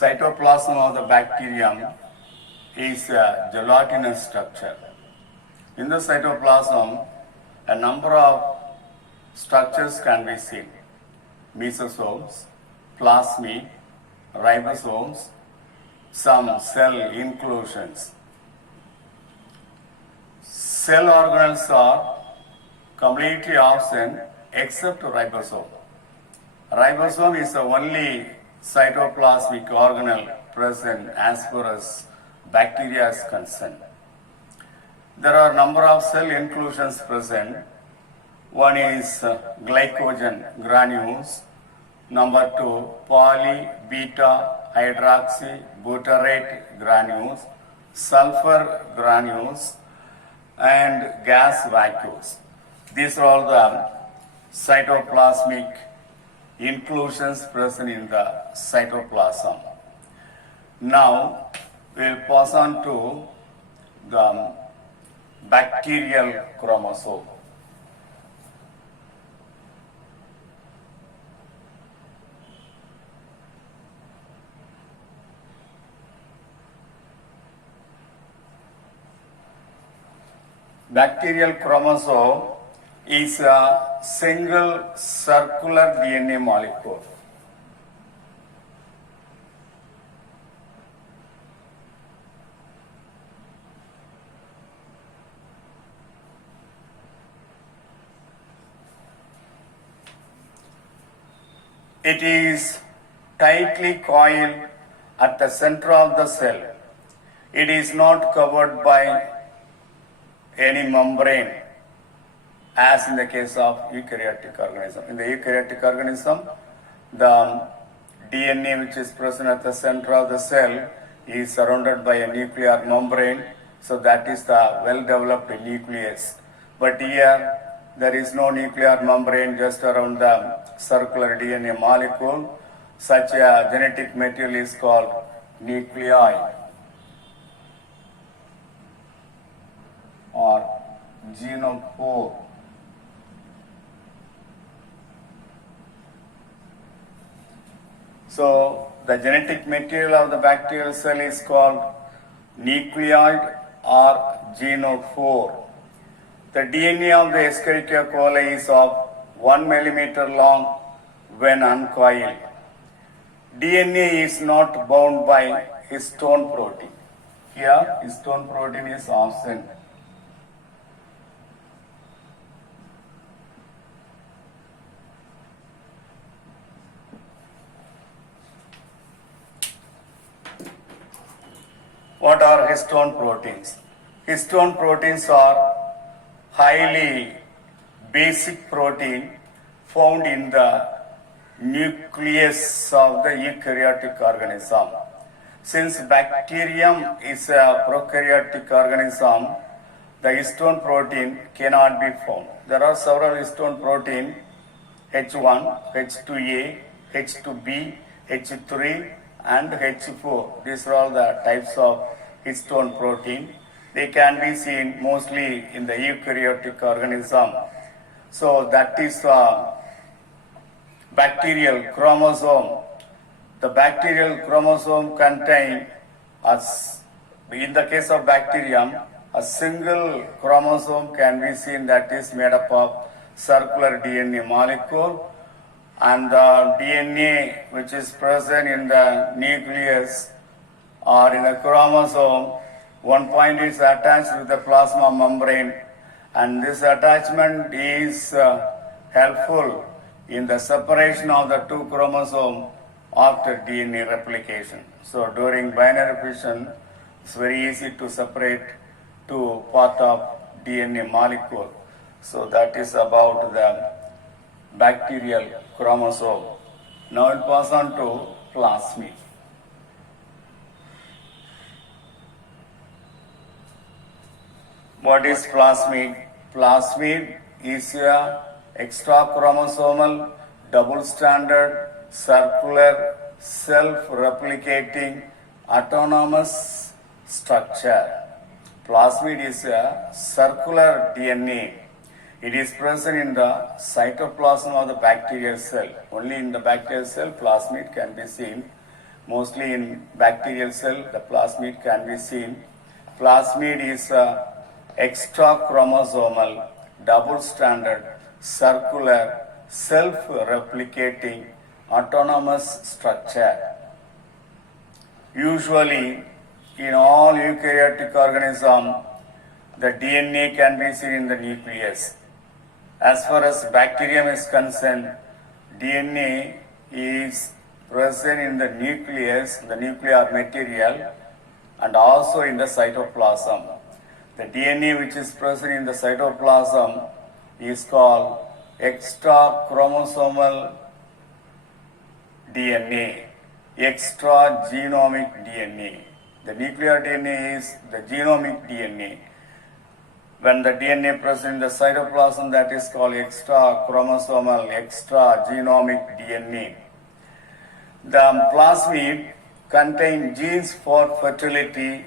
Cytoplasm of the bacterium is a gelatinous structure. In the cytoplasm, a number of structures can be seen: mesosomes, plasmid, ribosomes, some cell inclusions. Cell organelles are completely absent except ribosome. Ribosome is the only cytoplasmic organelle present as far as bacteria is concerned. There are a number of cell inclusions present. One is glycogen granules. Number 2, poly, beta, hydroxy, butyrate granules, sulfur granules, and gas vacuoles. These are all the cytoplasmic inclusions present in the cytoplasm. Now, we'll pass on to the bacterial chromosome. Bacterial chromosome is a single circular DNA molecule. It is tightly coiled at the center of the cell. It is not covered by any membrane, as in the case of eukaryotic organism. In the eukaryotic organism, the DNA which is present at the center of the cell is surrounded by a nuclear membrane, so that is the well-developed nucleus. But here, there is no nuclear membrane just around the circular DNA molecule. Such a genetic material is called nuclei or genophore. So, the genetic material of the bacterial cell is called nucleoid or genophore. The DNA of the Escherichia coli is of 1 millimeter long when uncoiled. DNA is not bound by histone protein. Here, histone protein is absent. What are histone proteins? Histone proteins are highly basic protein found in the nucleus of the eukaryotic organism. Since bacterium is a prokaryotic organism, the histone protein cannot be found. There are several histone protein, H1, H2A, H2B, H3, and H4. These are all the types of histone protein. They can be seen mostly in the eukaryotic organism. So that is bacterial chromosome. The bacterial chromosome contain, in the case of bacterium, a single chromosome can be seen that is made up of circular DNA molecule, and the DNA which is present in the nucleus or in the chromosome, one point is attached with the plasma membrane, and this attachment is helpful in the separation of the two chromosomes after DNA replication. So during binary fission, it's very easy to separate two part of DNA molecule. So that is about the bacterial chromosome. Now we'll pass on to plasmid. What is plasmid? Plasmid is a extrachromosomal, double-stranded, circular, self-replicating, autonomous structure. Plasmid is a circular DNA. It is present in the cytoplasm of the bacterial cell. Only in the bacterial cell, plasmid can be seen. Mostly in bacterial cell, the plasmid can be seen. Plasmid is a extra chromosomal, double-stranded, circular, self-replicating, autonomous structure. Usually, in all eukaryotic organisms, the DNA can be seen in the nucleus. As far as bacterium is concerned, DNA is present in the nucleus, the nuclear material, and also in the cytoplasm. The DNA which is present in the cytoplasm is called extra chromosomal DNA, extra genomic DNA. The nuclear DNA is the genomic DNA. When the DNA present in the cytoplasm, that is called extra chromosomal, extra genomic DNA. The plasmid contain genes for fertility,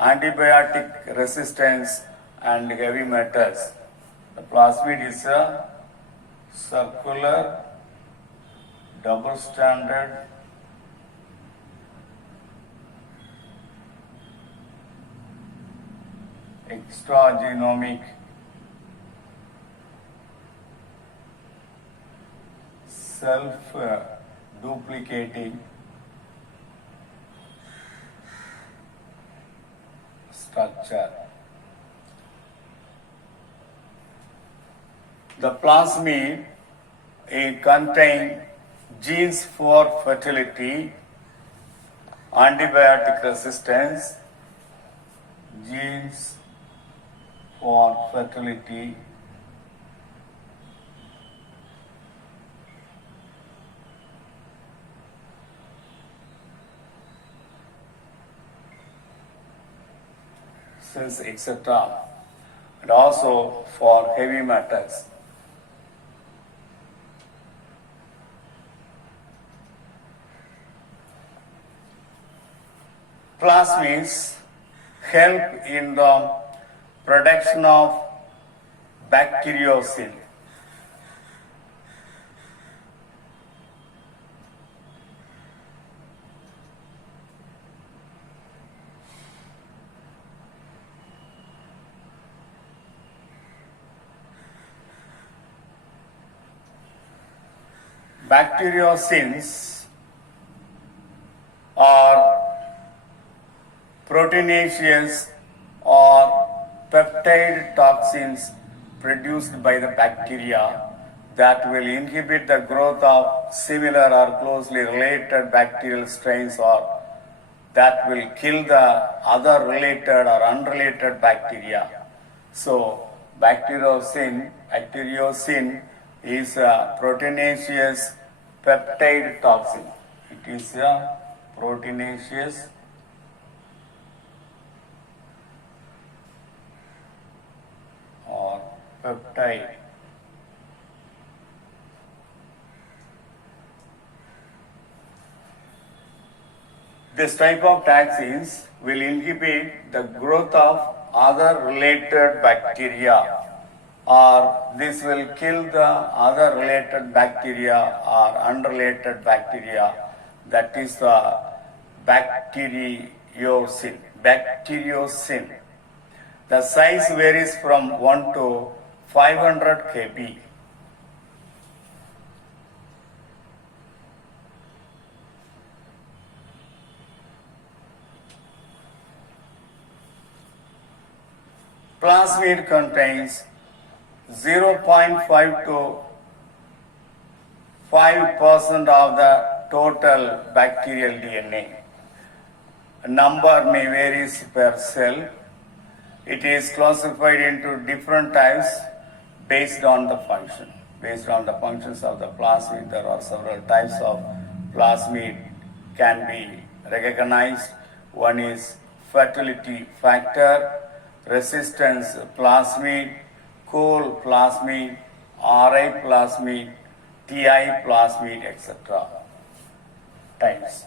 antibiotic resistance, and heavy metals. The plasmid is a circular, double-stranded, extra genomic self-duplicating structure. The plasmid contain genes for fertility, antibiotic resistance, genes for fertility, cells, etc., and also for heavy metals. Plasmids help in the production of bacteriocin. Bacteriocins are proteinaceous or peptide toxins produced by the bacteria that will inhibit the growth of similar or closely related bacterial strains or that will kill the other related or unrelated bacteria. So, bacteriocin is a proteinaceous peptide toxin. It is a proteinaceous or peptide this type of toxins will inhibit the growth of other related bacteria or this will kill the other related bacteria or unrelated bacteria, that is the bacteriocin. The size varies from 1 to 500 kb. Plasmid contains 0.5 to 5% of the total bacterial DNA. A number may vary per cell. It is classified into different types based on the function. Based on the functions of the plasmid, there are several types of plasmid can be recognized. One is fertility factor, resistance plasmid, coal plasmid, RI plasmid, TI plasmid, etc. Types.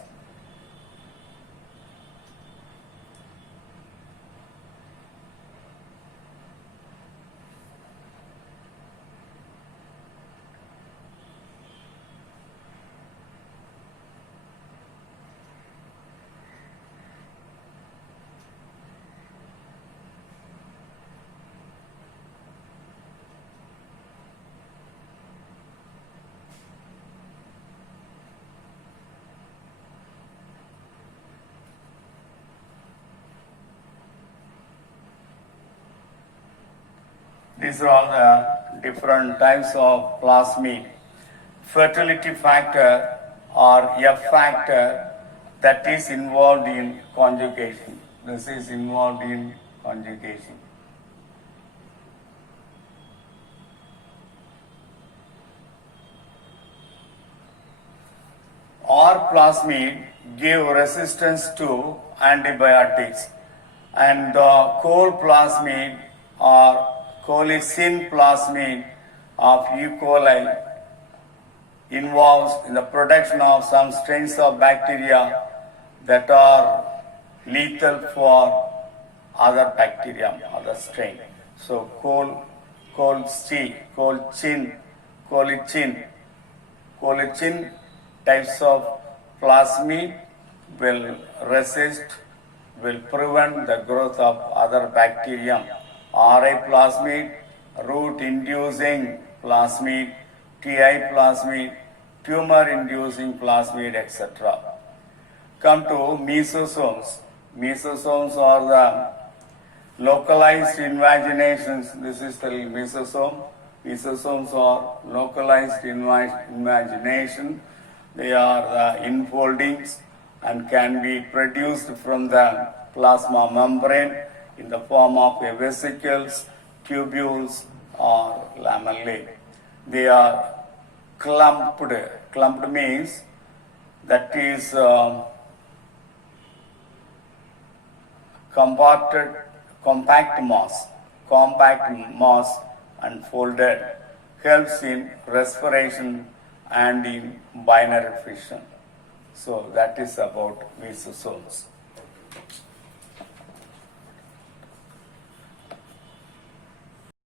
These are all the different types of plasmid. Fertility factor or F factor that is involved in conjugation. This is involved in conjugation. R plasmid give resistance to antibiotics, and col plasmid or colicin plasmid of E. coli involves in the production of some strains of bacteria that are lethal for other bacteria, other strain. So colicin types of plasmid will resist, will prevent the growth of other bacterium. RI plasmid, root inducing plasmid, TI plasmid, tumor inducing plasmid, etc. Come to mesosomes. Mesosomes are the localized invaginations. This is the mesosome. Mesosomes are localized invagination. They are the infoldings and can be produced from the plasma membrane in the form of vesicles, tubules, or lamellae. They are clumped. Clumped means that is compact mass and folded, helps in respiration and in binary fission. So that is about mesosomes.